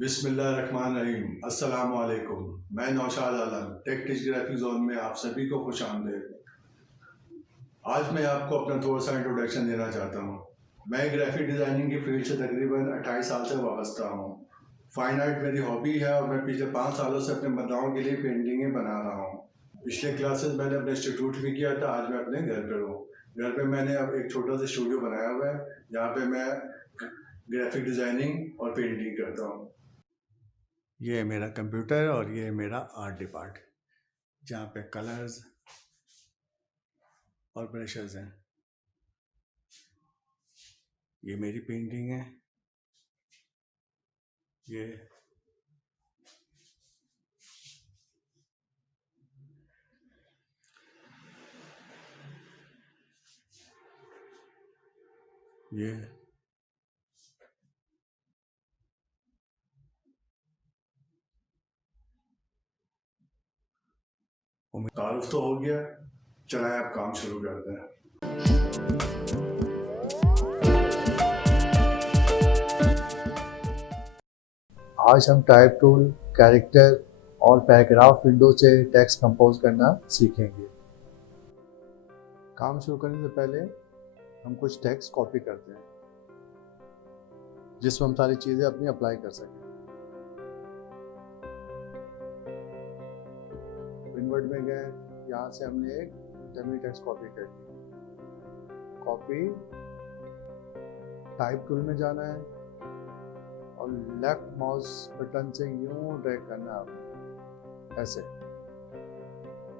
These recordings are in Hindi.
बिस्मिल्लाहिर्रहमानिर्रहीम। अस्सलाम वालेकुम। मैं Naushad Alam take teach graphic zone में आप सभी को खुश आमदीद। आज मैं आपको अपना थोड़ा सा इंट्रोडक्शन देना चाहता हूँ। मैं ग्राफिक डिज़ाइनिंग की फील्ड से तकरीबन 28 साल से वाबस्ता हूँ। फाइन आर्ट मेरी हॉबी है और मैं पिछले 5 सालों से अपने बदलावों के लिए पेंटिंगें बना रहा हूँ। पिछले क्लासेस मैंने अपने इंस्टीट्यूट में किया था, आज मैं अपने घर पर हूँ। घर पे मैंने अब एक छोटा सा स्टूडियो बनाया हुआ है जहाँ पे मैं ग्राफिक डिज़ाइनिंग और पेंटिंग करता हूँ। ये है मेरा कंप्यूटर और ये है मेरा आर्ट डिपार्ट जहाँ पे कलर्स और ब्रशेस हैं। ये मेरी पेंटिंग है। ये ये तारुफ तो हो गया, चलाए आप काम शुरू करते हैं। आज हम टाइप टूल, कैरेक्टर और पैराग्राफ विंडो से टेक्स्ट कंपोज करना सीखेंगे। काम शुरू करने से पहले हम कुछ टेक्स्ट कॉपी करते हैं जिसमें हम सारी चीज़ें अपनी अप्लाई कर सकें। विनवर्ड में गए, यहाँ से हमने एक डमी टेक्स्ट कॉपी कर ली। कॉपी, टाइप टूल में जाना है और लेफ्ट माउस बटन से यूं ड्रैग करना है आपने, ऐसे।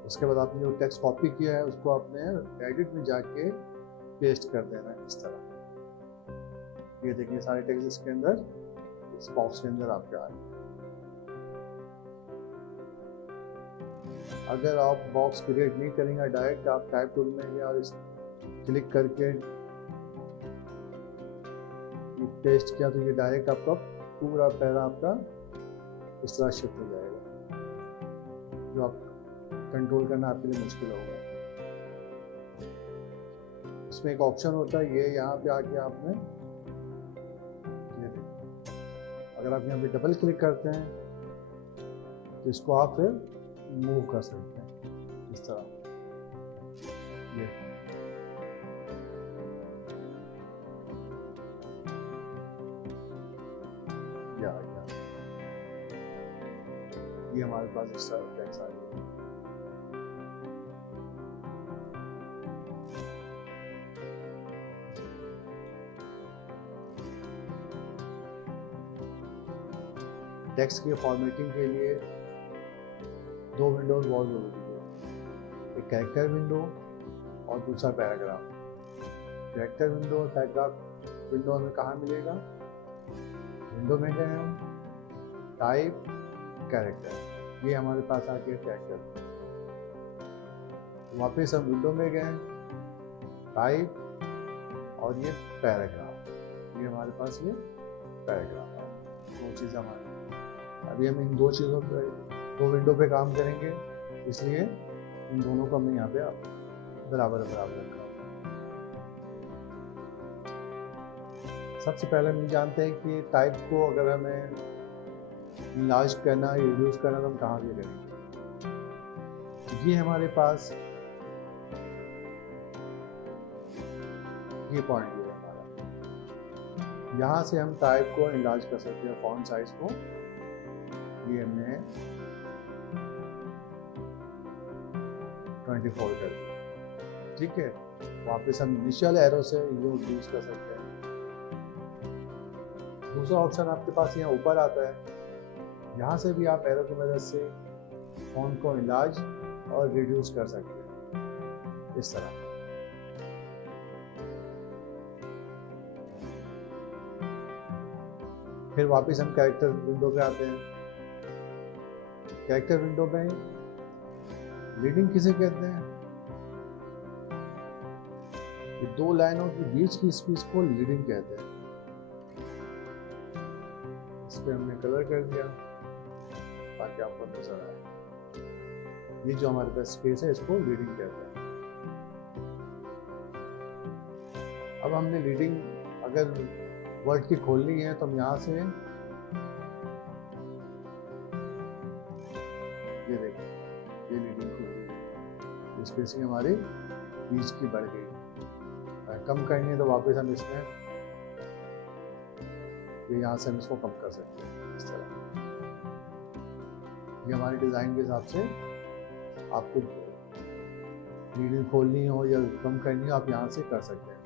उसके बाद आपने जो टेक्स्ट कॉपी किया है उसको आपने एडिट में जाके पेस्ट कर देना है, इस तरह। ये देखिए सारे टेक्स्ट इसके अंदर, इस बॉक्स के अंदर आपके आ रहे हैं। अगर आप बॉक्स क्रिएट नहीं करेंगे, डायरेक्ट आप टाइप टूल में गए और इस क्लिक करके पेस्ट किया तो ये डायरेक्ट आपका पूरा पैरा आपका इस तरह शिफ्ट हो जाएगा, जो आप कंट्रोल करना आपके लिए मुश्किल होगा। इसमें एक ऑप्शन होता है, ये यहाँ पे आके आपने अगर आप यहाँ पे डबल क्लिक करते हैं तो इसको आप फिर मूव कर सकते हैं, इस तरह। ये आ गया, ये हमारे पास इस तरह टेक्स्ट आ गया। टेक्स्ट की फॉर्मेटिंग के लिए दो विंडोज बहुत जरूरी है, एक कैरेक्टर विंडो और दूसरा पैराग्राफ। कैरेक्टर विंडो और पैराग्राफ विंडो हमें कहाँ मिलेगा? विंडो में गए हम, टाइप, कैरेक्टर, ये हमारे पास आ गया कैरेक्टर। वापस हम विंडो में गए, टाइप और ये पैराग्राफ, ये हमारे पास ये पैराग्राफ है। दो चीज़ हमारे, अभी हम इन दो चीज़ों पर, दो विंडो पे काम करेंगे, इसलिए इन दोनों को हमने यहाँ पे बराबर रखा। सबसे पहले हम जानते हैं कि टाइप को अगर हमें इनलार्ज करना, रिड्यूस करना तो हम कहाँ से करेंगे? ये हमारे पास ये पॉइंट है हमारा, यहाँ से हम टाइप को इनलार्ज कर सकते हैं, फॉन्ट साइज को। ये हमने 24 कर दिया, ठीक है। वापस हम इनिशियल एरो से यूज कर सकते हैं। दूसरा ऑप्शन आपके पास यहाँ ऊपर आता है, यहाँ से भी आप एरो की मदद से फॉन्ट को इनलार्ज और रिड्यूस कर सकते हैं, इस तरह। फिर वापस हम कैरेक्टर विंडो पे आते हैं। कैरेक्टर विंडो में रीडिंग किसे कहते हैं? ये दो लाइनों के बीच की स्पेस को लीडिंग कहते हैं। इस पे हमने कलर कर दिया ताकि आपको नजर आए। ये जो हमारे पास स्पेस है इसको लीडिंग कहते हैं। अब हमने लीडिंग अगर वर्ड की खोलनी है तो हम यहाँ से ये देखिए, ये लीडिंग खुल गई, स्पेसिंग हमारी बीच की बढ़ गई। कम करनी है तो वापस हम इसमें यहाँ से हम इसको कम कर सकते हैं इस तरह। ये हमारी डिज़ाइन के हिसाब से आपको लीडिंग खोलनी हो या कम करनी हो, आप यहाँ से कर सकते हैं।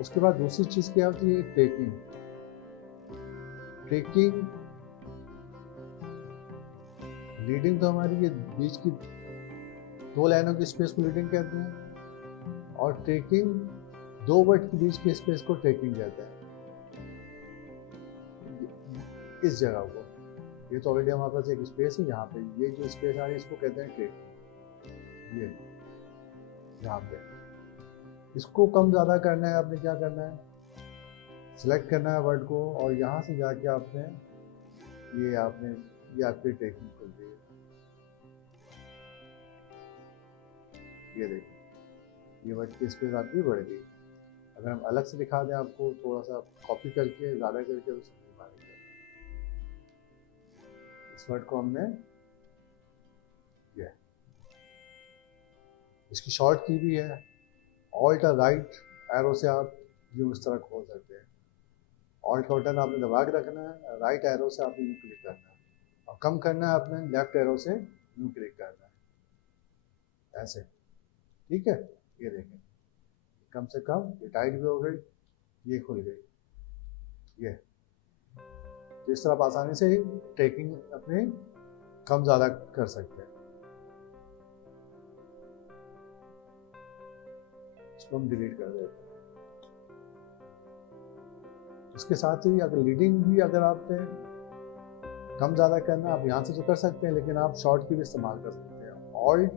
उसके बाद दूसरी चीज़ क्या होती है, ट्रेकिंग। लीडिंग तो हमारी ये बीच की 2 लाइनों की स्पेस को लीडिंग कहते हैं, और ट्रेकिंग 2 वर्ड के बीच की स्पेस को ट्रेकिंग कहते हैं। इस जगह को, ये तो ऑलरेडी हमारे पास एक स्पेस है, यहाँ पे ये जो स्पेस आ रही है इसको कहते हैं ट्रेकिंग। ये यहाँ पे इसको कम ज़्यादा करना है, आपने क्या करना है, सिलेक्ट करना है वर्ड को, और यहाँ से जाके आपने ये आपकी ट्रेकिंग खुल गई। ये देखिए, ये वर्ड की स्पेस आपकी बढ़ गई। अगर हम अलग से दिखा दें आपको, थोड़ा सा कॉपी करके ज़्यादा करके, तो समझ पाएंगे। इस वर्ड को हमने इसकी शॉर्ट की भी है, ऑल्ट और राइट एरो से आप यूँ इस तरह खोल सकते हैं। ऑल्ट का बटन आपने दबा के रखना है, राइट एरो से आपने यूँ क्लिक करना है, और कम करना है आपने लेफ्ट एरो से यूँ क्लिक करना है, ऐसे। ठीक है, ये देखें, कम से कम ये टाइट भी हो गई, ये खुल गई। ये इस तरह आप आसानी से ट्रेकिंग अपने कम ज़्यादा कर सकते हैं। इसको हम डिलीट कर देते हैं। इसके साथ ही अगर लीडिंग भी अगर आपने कम ज़्यादा करना, आप यहाँ से तो कर सकते हैं, लेकिन आप शॉर्ट की भी इस्तेमाल कर सकते हैं। ऑल्ट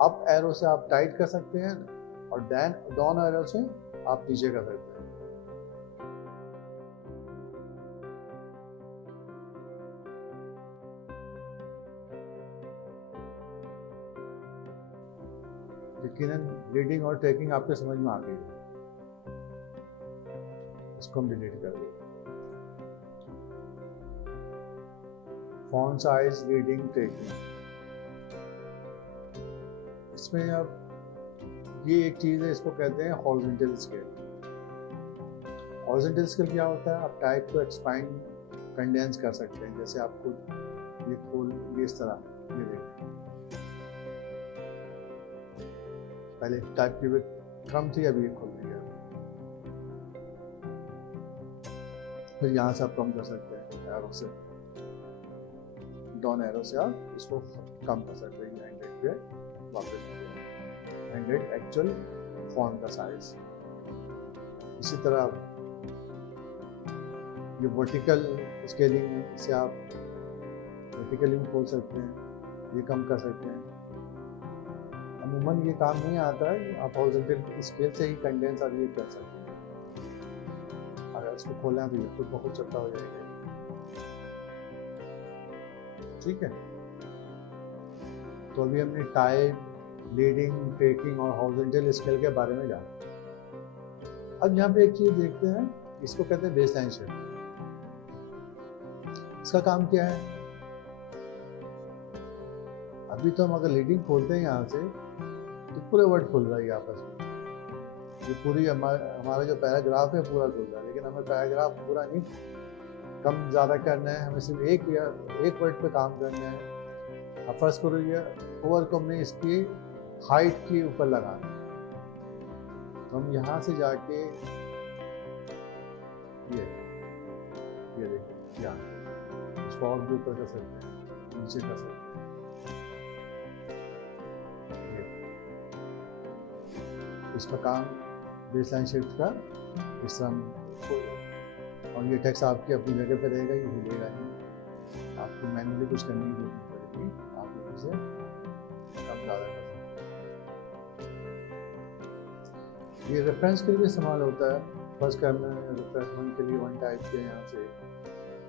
अप एरो से आप टाइट कर सकते हैं, और डाउन एरो से आप नीचे कर सकते हैं। यकीनन लीडिंग और ट्रैकिंग आपके समझ में आ गई है। इसको हम डिलीट कर दें। फॉन्ट साइज, रीडिंग, ट्रैकिंग, इसमें अब ये एक चीज़ है, इसको कहते हैं हॉरिजॉन्टल स्केल। हॉरिजॉन्टल स्केल क्या होता है, आप टाइप को एक्सपांड, कंडेंस कर सकते हैं। जैसे आपको ये खोल, ये इस तरह, ये देखिए, पहले टाइप की विड्थ कम थी, अभी ये खुल गया। फिर यहाँ से आप कम कर सकते हैं एरो से, डाउन एरो से आप इसको कम कर सकते हैं 100 पे वापस 100 एक्चुअल फॉन्ट का साइज। इसी तरह ये वर्टिकल स्केलिंग से आप वर्टिकली खोल सकते हैं, ये कम कर सकते हैं। अमूमन ये काम नहीं आता है, आप हॉरिजॉन्टल स्केल से ही कंडेंस और ये कर सकते हैं। अगर इसको खोलें तो ये खुद बहुत चपटा हो जाएगा। ठीक है, तो अभी हमने टाइप, लीडिंग, ट्रैकिंग और हॉरिजॉन्टल स्केल के बारे में जाना। अब यहाँ पे एक चीज देखते हैं, इसको कहते हैं बेसलाइन शिफ्ट। इसका काम क्या है, अभी तो हम अगर लीडिंग खोलते हैं यहाँ से तो पूरे वर्ड खुल रहा है आपस में, ये पूरी हमारा जो पैराग्राफ है पूरा खुल रहा है। लेकिन हमें पैराग्राफ पूरा नहीं कम ज़्यादा करना है, हमें सिर्फ एक वर्ड पे काम करना है। अब फर्स्ट करो, ये ओवर को हमने इसकी हाइट के ऊपर लगाना है, तो हम यहाँ से जाके ये देखिए, यहाँ इसको और भी ऊपर कर सकते हैं, नीचे कर सकते हैं। इसका काम बेसलाइन शिफ्ट का इस तरह, और ये टेक्स्ट आपकी अपनी जगह पे रहेगा, ये हिलेगा नहीं, आपको मैन्युअली कुछ करने की जरूरत नहीं पड़ेगी, आप लोग इसे कम ज़्यादा कर सकते हैं। ये रेफरेंस के लिए इस्तेमाल होता है। फर्स्ट करना है रेफरेंस के लिए 1 टाइप किया यहाँ से,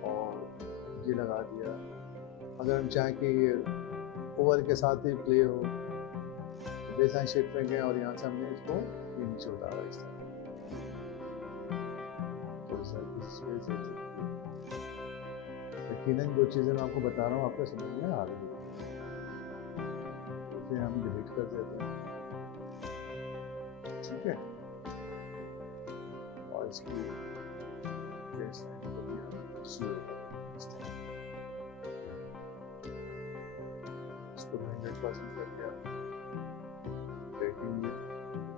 और ये लगा दिया। अगर हम चाहें कि ये ओवर के साथ ही प्ले हो, बेसलाइन शिफ्ट में गए और यहाँ से हमने इसको ये नीचे उतारा इस तरह। यकीनन जो चीज़ें मैं आपको बता रहा हूँ आपको समझ में आ रही है। इसे हम डिलीट कर देते हैं, ठीक है। और इसकी फेस लाइन को भी हम जीरो कर देते हैं। इसको 100% कर दिया, रेटिंग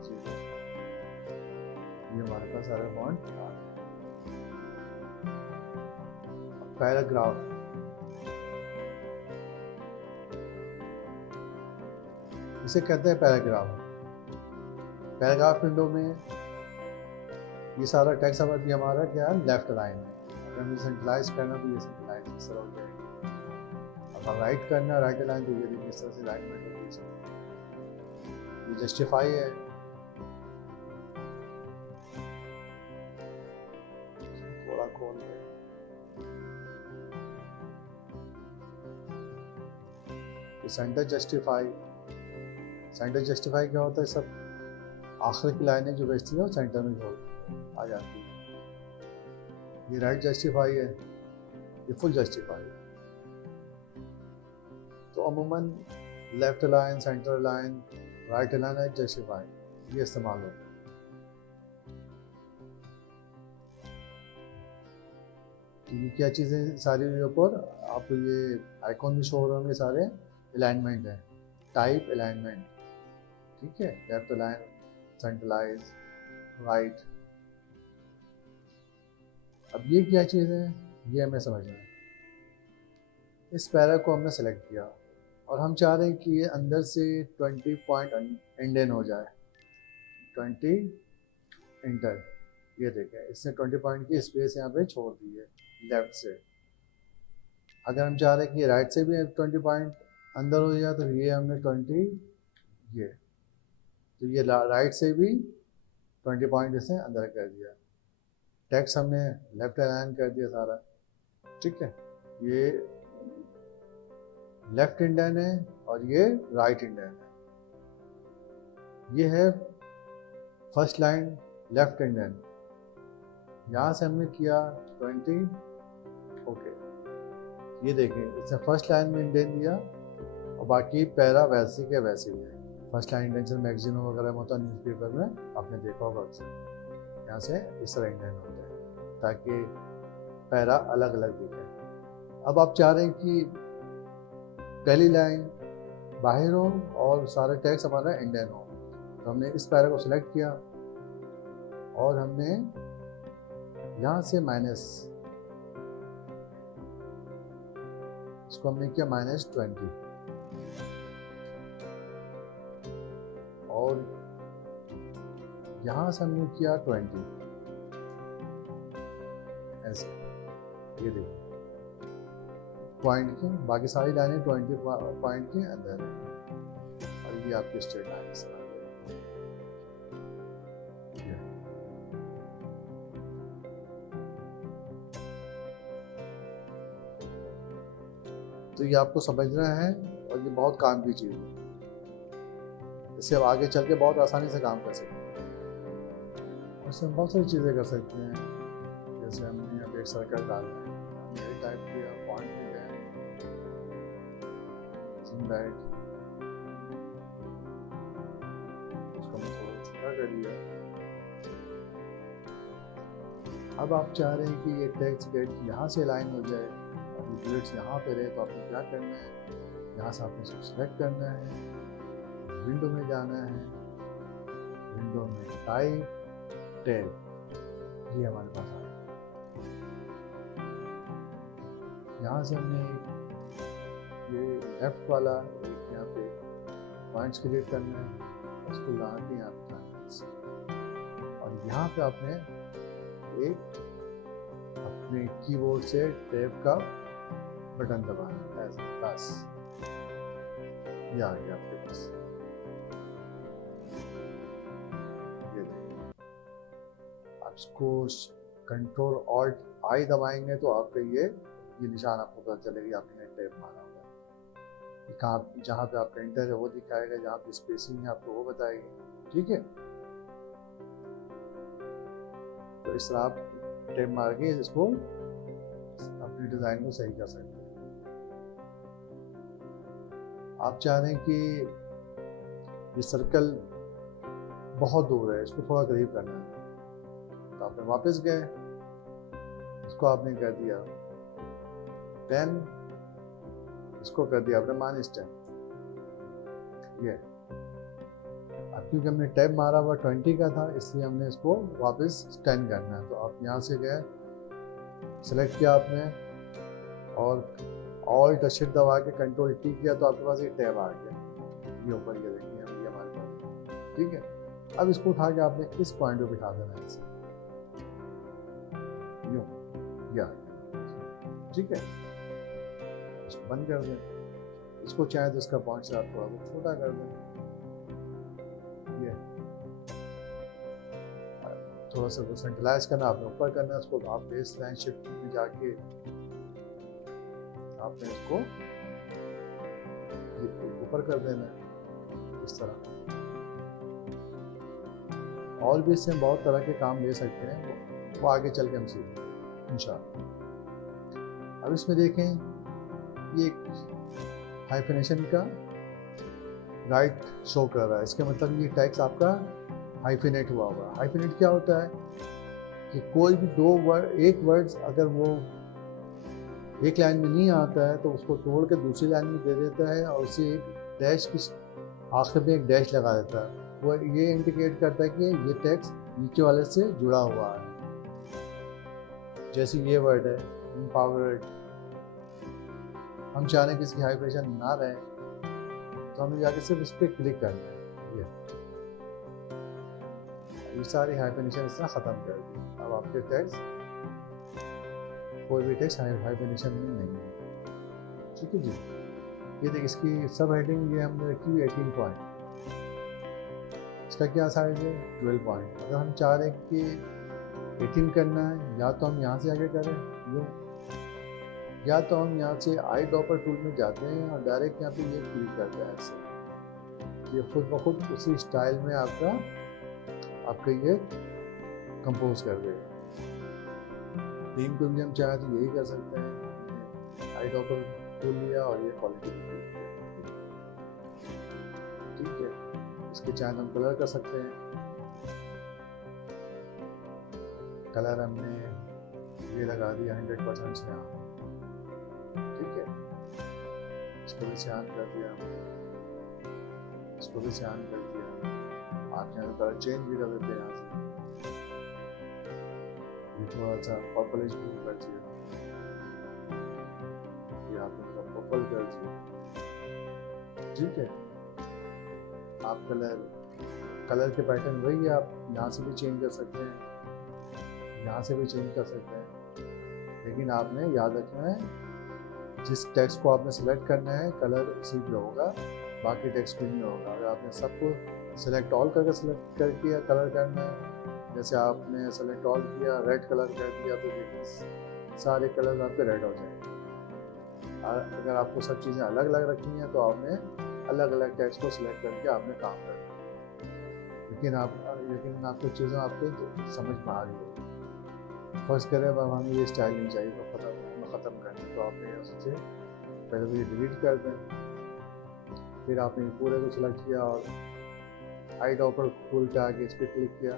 जीरो। ये हमारे पास सारा फॉन्ट आ गया। पैराग्राफ, इसे कहते हैं पैराग्राफ। पैराग्राफ विंडो में ये सारा टेक्स्ट अभी हमारा क्या है, लेफ्ट लाइन है। अगर हमें सेंट्रलाइज करना तो ये सेंट्रलाइज इस तरह हो जाएगी। अब राइट करना, राइट लाइन, तो ये देखिए इस तरह से राइट में ये जस्टिफाई है। थोड़ा खोल के सेंटर जस्टिफाई। सेंटर जस्टिफाई क्या होता है, सब आखिर की लाइनें जो बचती है वो सेंटर में आ जाती है। ये राइट जस्टिफाई है, ये फुल जस्टिफाई है। तो अमूमन left line, centre line, right line, justify ये इस्तेमाल होता है। तो ये क्या चीज़ें सारी ऊपर आपको ये आइकॉन भी शो हो रहे होंगे, सारे अलाइनमेंट है, टाइप अलाइनमेंट, ठीक है। Left align, centralise, right. अब ये क्या चीज़ है ये हमें समझना है। इस पैरा को हमने सेलेक्ट किया और हम चाह रहे हैं कि ये अंदर से 20 पॉइंट इंडेन हो जाए। 20 इंटर, ये देखें इसने 20 पॉइंट की स्पेस यहाँ पे छोड़ दी है लेफ्ट से। अगर हम चाह रहे हैं कि राइट से भी 20 पॉइंट अंदर हो जाए तो ये हमने 20 ये, तो ये राइट से भी 20 पॉइंट इसने अंदर कर दिया। टेक्स्ट हमने लेफ्ट अलाइन कर दिया सारा, ठीक है। ये लेफ्ट इंडेन है और ये राइट इंडेन है। ये है फर्स्ट लाइन लेफ्ट इंडेन, यहाँ से हमने किया 20, ओके। ये देखें इसने फर्स्ट लाइन में इंडेन दिया और बाकी पैरा वैसे के वैसे ही है। फर्स्ट लाइन इंडेंशन मैगजीनों वगैरह में होता है, न्यूज़पेपर में आपने देखा होगा अक्सर। यहाँ से इस तरह इंडेन होता है ताकि पैरा अलग अलग दिखे। अब आप चाह रहे हैं कि पहली लाइन बाहर हो और सारा टेक्स्ट हमारा इंडेन हो, तो हमने इस पैरा को सिलेक्ट किया और हमने यहाँ से माइनस, इसको हमने किया -20 और यहाँ से हमने किया 20 ऐसे। ये देखिए पॉइंट की बाकी सारी लाइनें 20 पॉइंट के अंदर है और ये आपकी स्ट्रेट लाइन इस तरह। तो ये आपको समझना है और ये बहुत काम की चीज़ है। इससे आप आगे चल के बहुत आसानी से काम कर सकते हैं। इससे हम बहुत सारी चीज़ें कर सकते हैं, जैसे हमने यहाँ पे एक सर्कल डाल दिया, हमने टाइप किया, फॉन्ट में गए, बैक, उसको मैं थोड़ा छोटा कर लिया। अब आप चाह रहे हैं कि ये टेक्स्ट गेट यहाँ से लाइन हो जाए और ये बुलेट्स यहाँ पे रहे, तो आपको क्या करना है, यहाँ से आपने इसको सेलेक्ट करना है, विंडो में जाना है, विंडो में टाइप टैब, ये हमारे पास आ गया। यहाँ से हमने ये लेफ्ट वाला एक यहाँ पे पॉइंट्स क्रिएट करना है, उसको ला के यहाँ पे और यहाँ पे आपने एक अपने कीबोर्ड से टैब का बटन दबाना है, बस ये आ गया आपके पास। ये देखिए आप इसको कंट्रोल ऑल्ट आई दबाएंगे तो आपके ये निशान आपको पता चलेगा आपने टैब मारा हुआ। कहाँ जहाँ पे आपका इंटर है वो दिखाएगा, जहाँ पे स्पेसिंग है आपको वो बताएगी, ठीक है। तो इस तरह आप टैब मार के इसको अपनी डिज़ाइन को सही कर सकते हैं। आप चाह रहे हैं कि ये सर्कल बहुत दूर है, इसको थोड़ा करीब करना है, तो आपने वापस गए, इसको आपने कर दिया 10, इसको कर दिया आपने -10। ये अब क्योंकि हमने टैब मारा हुआ 20 का था, इसलिए हमने इसको वापस 10 करना है। तो आप यहाँ से गए, सेलेक्ट किया आपने और ऑल्ट शिफ्ट दबा के कंट्रोल टी किया, तो आपके पास ये टैब आ गया, ये ऊपर ये देखिए अभी हमारे पास, ठीक है। अब इसको उठा के आपने इस पॉइंट पे बिठा देना है ऐसे, यूँ, या ठीक है। इसको बंद कर दें, इसको चाहे तो इसका पॉइंट आप थोड़ा बहुत छोटा कर दें, ये थोड़ा सा वो सेंट्रलाइज करना आपने ऊपर करना है, उसको आप बेस लाइन शिफ्ट में जाके आपने इसको ऊपर कर देना है इस तरह। और भी इससे बहुत तरह के काम ले सकते हैं, वो आगे चल के हम सीखेंगे इंशाल्लाह। अब इसमें देखें, ये हाइफिनेशन का राइट शो कर रहा है, इसका मतलब ये टेक्स्ट आपका हाइफिनेट हुआ होगा। हाइफिनेट क्या होता है कि कोई भी दो वर्ड, एक वर्ड्स अगर वो एक लाइन में नहीं आता है तो उसको तोड़ के दूसरी लाइन में दे देता है और उसे एक डैश की आखिर में एक डैश लगा देता है। वो ये इंडिकेट करता है कि ये टेक्स्ट नीचे वाले से जुड़ा हुआ है। जैसे ये वर्ड है एम्पावर्ड, हम चाह रहे हैं कि इसकी हाइफिनेशन ना रहे, तो हमें जाके सिर्फ इस पर क्लिक करना है। ये सारी हाइफिनेशन इसने ख़त्म कर दी। अब आपके टेक्स्ट, कोई भी टेक्स्ट हाइफिनेशन में नहीं है, ठीक है जी। ये देखिए इसकी सब हेडिंग ये हमने रखी हुई 18 पॉइंट, इसका क्या साइज है 12 पॉइंट। अगर हम चाह रहे हैं कि 18 करना है, या तो हम यहाँ से आगे करें यूँ, या तो हम यहाँ से आई ड्रॉपर टूल में जाते हैं और डायरेक्ट यहाँ पे ये क्लिक करते हैं ऐसे, ये खुद ब खुद उसी स्टाइल में आपका ये कंपोज कर देगा। थीम को भी हम चाहे तो यही कर सकते हैं, आई ड्रॉपर टूल लिया और ये क्वालिटी ठीक है। इसके चाहे हम कलर कर सकते हैं, कलर हमने ये लगा दिया 100% से यहाँ, ठीक है। इसको भी सियान कर दिया, इसको भी सियान कर दिया। आप यहाँ कलर चेंज भी कर देते हैं यहाँ से, ये थोड़ा सा पर्पलिश ब्लू कर दिया, ये आपने पर्पल कर दिया, ठीक है। आप कलर के पैटर्न वही है, आप यहाँ से भी चेंज कर सकते हैं, यहाँ से भी चेंज कर सकते हैं, लेकिन आपने याद रखना है जिस टेक्स्ट को आपने सेलेक्ट करना है कलर उसी पे होगा, बाकी टेक्स्ट पे नहीं होगा। अगर आपने सबको सेलेक्ट ऑल करके सेलेक्ट कर किया कलर करना है, जैसे आपने सेलेक्ट ऑल किया रेड कलर कर दिया, तो देखिए सारे कलर आपके रेड हो जाएंगे। अगर आपको सब चीज़ें अलग अलग रखनी है तो आपने अलग अलग टेक्स्ट को सिलेक्ट करके आपने काम करना, लेकिन आपको चीज़ें आपके समझ में आ रही होगी। फर्स्ट करें अब हमें ये स्टाइल नहीं चाहिए तो ख़त्म करना, तो आपने उससे पहले तो ये डिलीट कर दें, फिर आपने पूरे को सिलेक्ट किया और आई ड्रॉपर टूल पे आके इस पर क्लिक किया,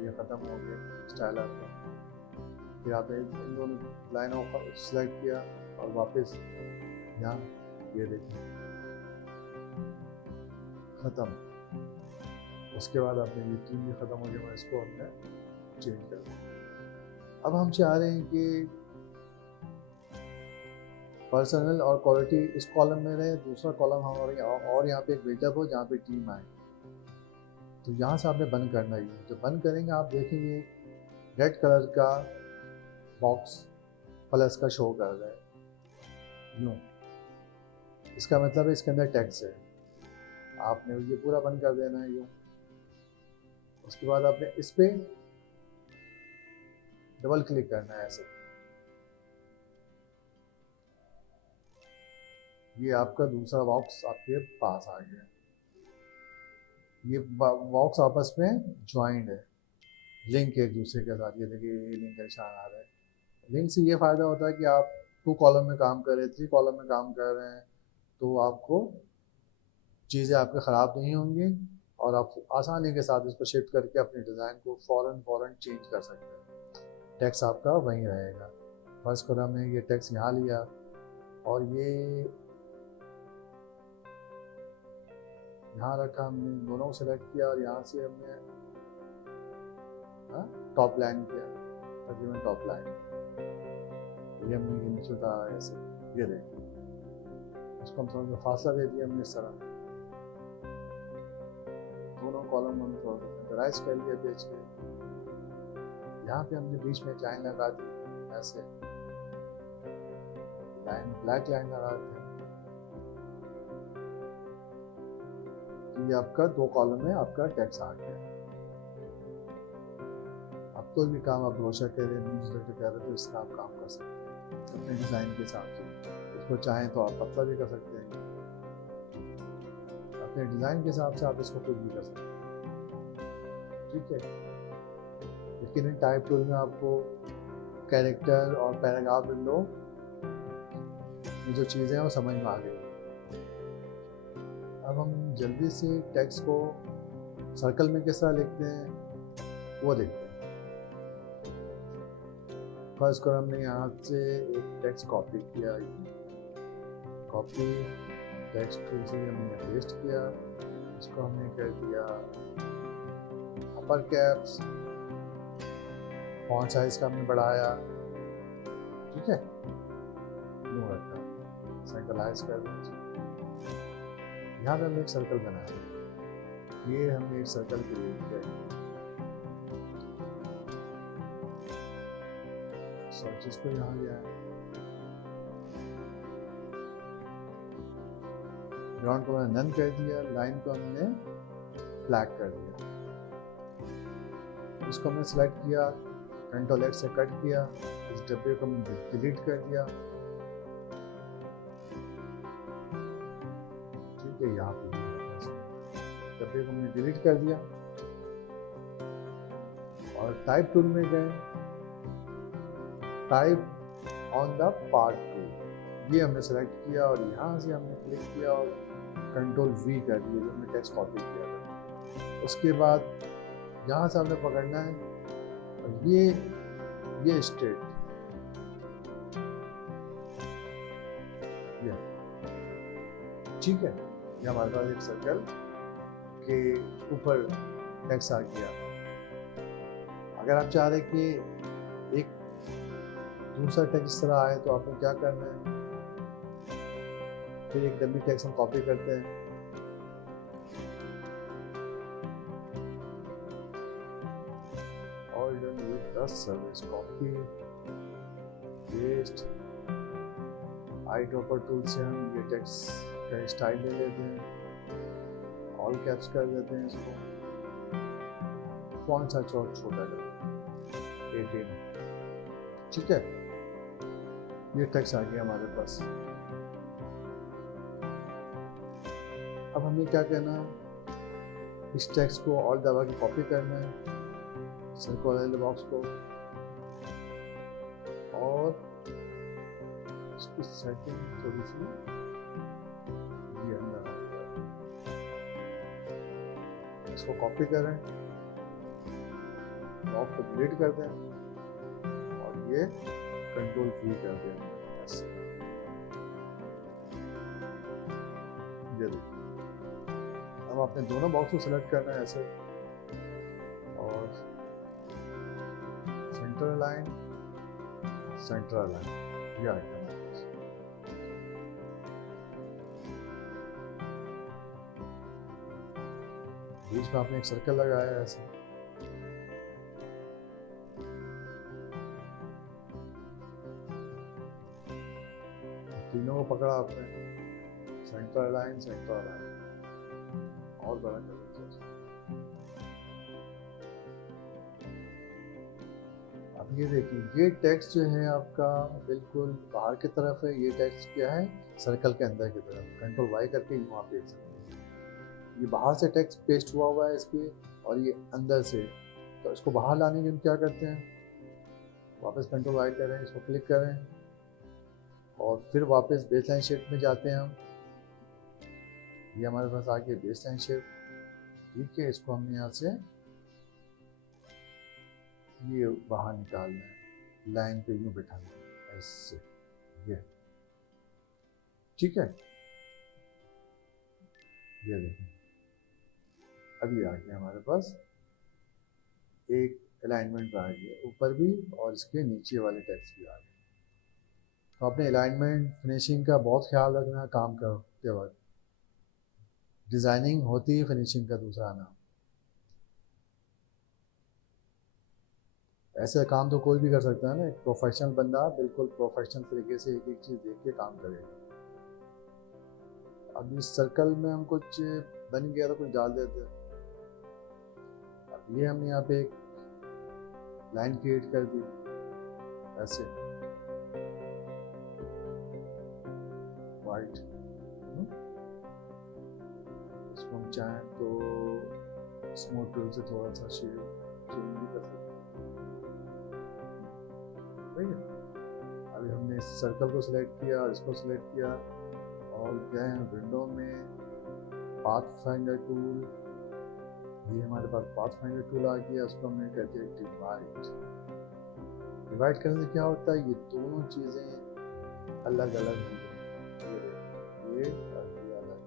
ये ख़त्म हो गया स्टाइल आपका। फिर आपने इन दोनों लाइनों को सिलेक्ट किया और वापस यहाँ ये देखिए ख़त्म। उसके बाद आपने ये चीज़ भी ख़त्म हो गया, इसको हमने चेंज कर दिया। अब हम चाह रहे हैं कि पर्सनल और क्वालिटी इस कॉलम में रहे, दूसरा कॉलम हमारे और यहाँ पे एक बिल्डअप हो जहाँ पे टीम आए, तो यहाँ से आपने बंद करना ही है। जब बंद करेंगे आप देखेंगे रेड कलर का बॉक्स प्लस का शो कर रहा है यूँ, इसका मतलब है इसके अंदर टेक्स्ट है। आपने ये पूरा बंद कर देना है यूँ। उसके बाद आपने इस पे डबल क्लिक करना है ऐसे, ये आपका दूसरा बॉक्स आपके पास आ गया। ये बॉक्स आपस में ज्वाइंट है, लिंक एक दूसरे के साथ। ये देखिए ये लिंक का निशान आ रहा है, लिंक से ये फ़ायदा होता है कि आप 2 कॉलम में काम कर रहे हैं, 3 कॉलम में काम कर रहे हैं, तो आपको चीज़ें आपकी ख़राब नहीं होंगी और आप आसानी के साथ इसको शिफ्ट करके अपने डिज़ाइन को फ़ौरन चेंज कर सकते हैं। टेक्स्ट आपका वहीं रहेगा। फर्स्ट करो हमने ये टेक्स्ट यहाँ लिया और ये यहाँ रखा, हमने दोनों को सेलेक्ट किया और यहाँ से हमने टॉप लाइन किया, तकरीबन टॉप लाइन ये हमने ये नीचे उतारा ऐसे, ये देखिए इसको हम थोड़ा सा फासला दे दिया हमने इस तरह, दोनों कॉलम हम थोड़ा सा सेंटराइज कर लिया पेज के। यहाँ पे हमने बीच में लाइन लगा दी ऐसे, लाइन ब्लैक लाइन लगा दी। ये आपका 2 कॉलम में आपका टेक्स्ट आ गया। अब कोई भी काम आप ब्रोशर कह रहे हैं, न्यूज़लेटर कह रहे हैं, तो इसका आप काम कर सकते हैं अपने डिज़ाइन के हिसाब से। इसको चाहें तो आप पतला भी कर सकते हैं, अपने डिज़ाइन के हिसाब से आप इसको कुछ भी कर सकते हैं, ठीक है। लेकिन इन टाइप टूल में आपको कैरेक्टर और पैराग्राफ विंडो ये जो चीज़ें हैं वो समझ में आ गई। अब हम जल्दी से टेक्स्ट को सर्कल में किस तरह लिखते हैं वो देखते हैं। फर्स्ट को हमने यहाँ से एक टेक्स्ट कॉपी किया, कॉपी टेक्स्ट टूल से हमने पेस्ट किया, इसको हमने कर दिया अपर कैप्स, फॉन्ट साइज का हमने बढ़ाया, ठीक है, यूँ रखा, सेंट्रलाइज कर दिया। यहाँ पे हमने एक सर्कल बनाया, ये हमने एक सर्कल क्रिएट किया। सर्चेस को यहाँ लिया है, ग्राउंड को मैंने नन कर दिया, लाइन को हमने ब्लैक कर दिया। इसको हमने सेलेक्ट किया, कंट्रोल एक्स से कट किया, इस डब्बे को हमने डिलीट कर दिया, ठीक है। यहाँ पे डब्बे को हमने डिलीट कर दिया और टाइप टूल में गए, type on the part tool, ये हमने सेलेक्ट किया और यहाँ से हमने क्लिक किया और कंट्रोल वी कर दिया जो हमने टेक्स्ट कॉपी किया था। उसके बाद यहाँ से हमने पकड़ना है और ये स्ट्रेट, ये ठीक है, ये हमारे पास एक सर्कल के ऊपर टेक्स्ट आ गया। अगर आप चाह रहे कि एक दूसरा टेक्स्ट इस तरह आए तो आपको क्या करना है, फिर एक डमी टेक्स्ट हम कॉपी करते हैं, all done with the service, copy paste, eye dropper tool से हम ये टेक्स्ट का स्टाइल ले लेते हैं, ऑल कैप्स कर देते हैं, इसको फॉन्ट साइज छोटा कर देते हैं 18, ठीक है। ये टेक्स्ट आ गया हमारे पास। अब हमें क्या करना है, इस टेक्स्ट को ऑल दबा के कॉपी करना है सर्कल वाले बॉक्स को और इसकी सेटिंग थोड़ी सी ये अंदर आ गया, इसको कॉपी करें, बॉक्स को डिलीट कर दें और ये कंट्रोल वी कर दें ऐसे, ये देखिए। अब आपने दोनों बॉक्स को सिलेक्ट करना है ऐसे और सेंटर लाइन ये आ गया। बीच में आपने एक सर्कल लगाया है ऐसे, तीनों को पकड़ा आपने, सेंटर लाइन और बड़ा कर दीजिए। अब ये देखिए, ये टेक्स्ट जो है आपका बिल्कुल बाहर की तरफ है, ये टेक्स्ट क्या है सर्कल के अंदर की तरफ। कंट्रोल वाई करके वहाँ देख सकते हैं, ये बाहर से टेक्स्ट पेस्ट हुआ है इस पे और ये अंदर से, तो इसको बाहर लाने के लिए क्या करते हैं, वापस कंट्रोल वाई करें, इसको क्लिक करें और फिर वापस बेसलाइन शेप में जाते हैं हम। ये हमारे पास आ गया बेसलाइन शेप। ठीक है, इसको हमने यहाँ से ये बाहर निकालना है, लाइन पे यूँ बिठाना है ऐसे, ये ठीक है। ये देखें अभी आ गया हमारे पास एक अलाइनमेंट आ गया, ऊपर भी और इसके नीचे वाले टेक्स्ट भी आ गए। तो अपने अलाइनमेंट फिनिशिंग का बहुत ख्याल रखना काम करते वक्त। डिज़ाइनिंग होती है फिनिशिंग का दूसरा नाम। ऐसे काम तो कोई भी कर सकता है ना, एक प्रोफेशनल बंदा बिल्कुल प्रोफेशनल तरीके से एक एक चीज़ देख के काम करेगा। अब इस सर्कल में हम कुछ बन गया तो कुछ डाल देते हैं। अब ये हमने यहाँ पे एक लाइन क्रिएट कर दी ऐसे वाइट। इसको हम चाहें तो स्मूथ टूल से थोड़ा सा शेड चेंज भी कर सकते हैं। ठीक है, अभी हमने इस सर्कल को सिलेक्ट किया, इसको सिलेक्ट किया और गए विंडो में पाथ फाइंडर टूल। ये हमारे पास पाथ फाइंडर टूल आ गया, उसको हमने कर दिया डिवाइड। डिवाइड करने से क्या होता है, ये दोनों चीज़ें अलग अलग हो गई, ये और ये अलग।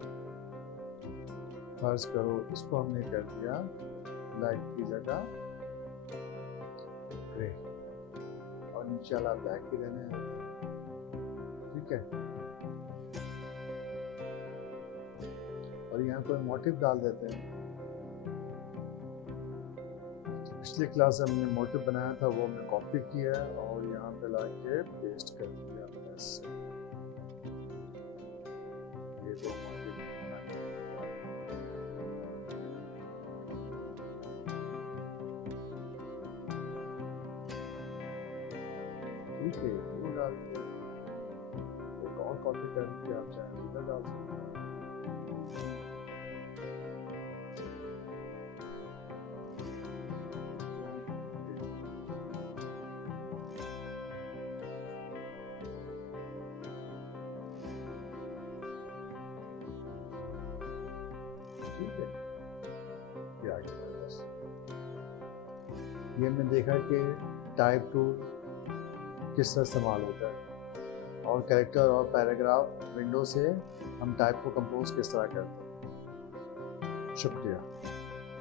फर्ज करो इसको हमने कर दिया ब्लैक की जगह ग्रे और नीचे वाला ब्लैक ही रहने देते हैं। ठीक है, और यहाँ कोई मोटिव डाल देते हैं। पिछली क्लास में हमने मोटिव बनाया था, वो हमने कॉपी किया और यहाँ पे ला के पेस्ट कर दिया ऐसे। ये दो मोटिव बनाए। ठीक है, वो डाल दिया। एक और कॉपी करके आप चाहें इधर डाल सकते हैं। ठीक है, ये आ गया बस। ये हमने देखा कि टाइप टूल किस तरह इस्तेमाल होता है और कैरेक्टर और पैराग्राफ विंडो से हम टाइप को कंपोज किस तरह करते हैं। शुक्रिया।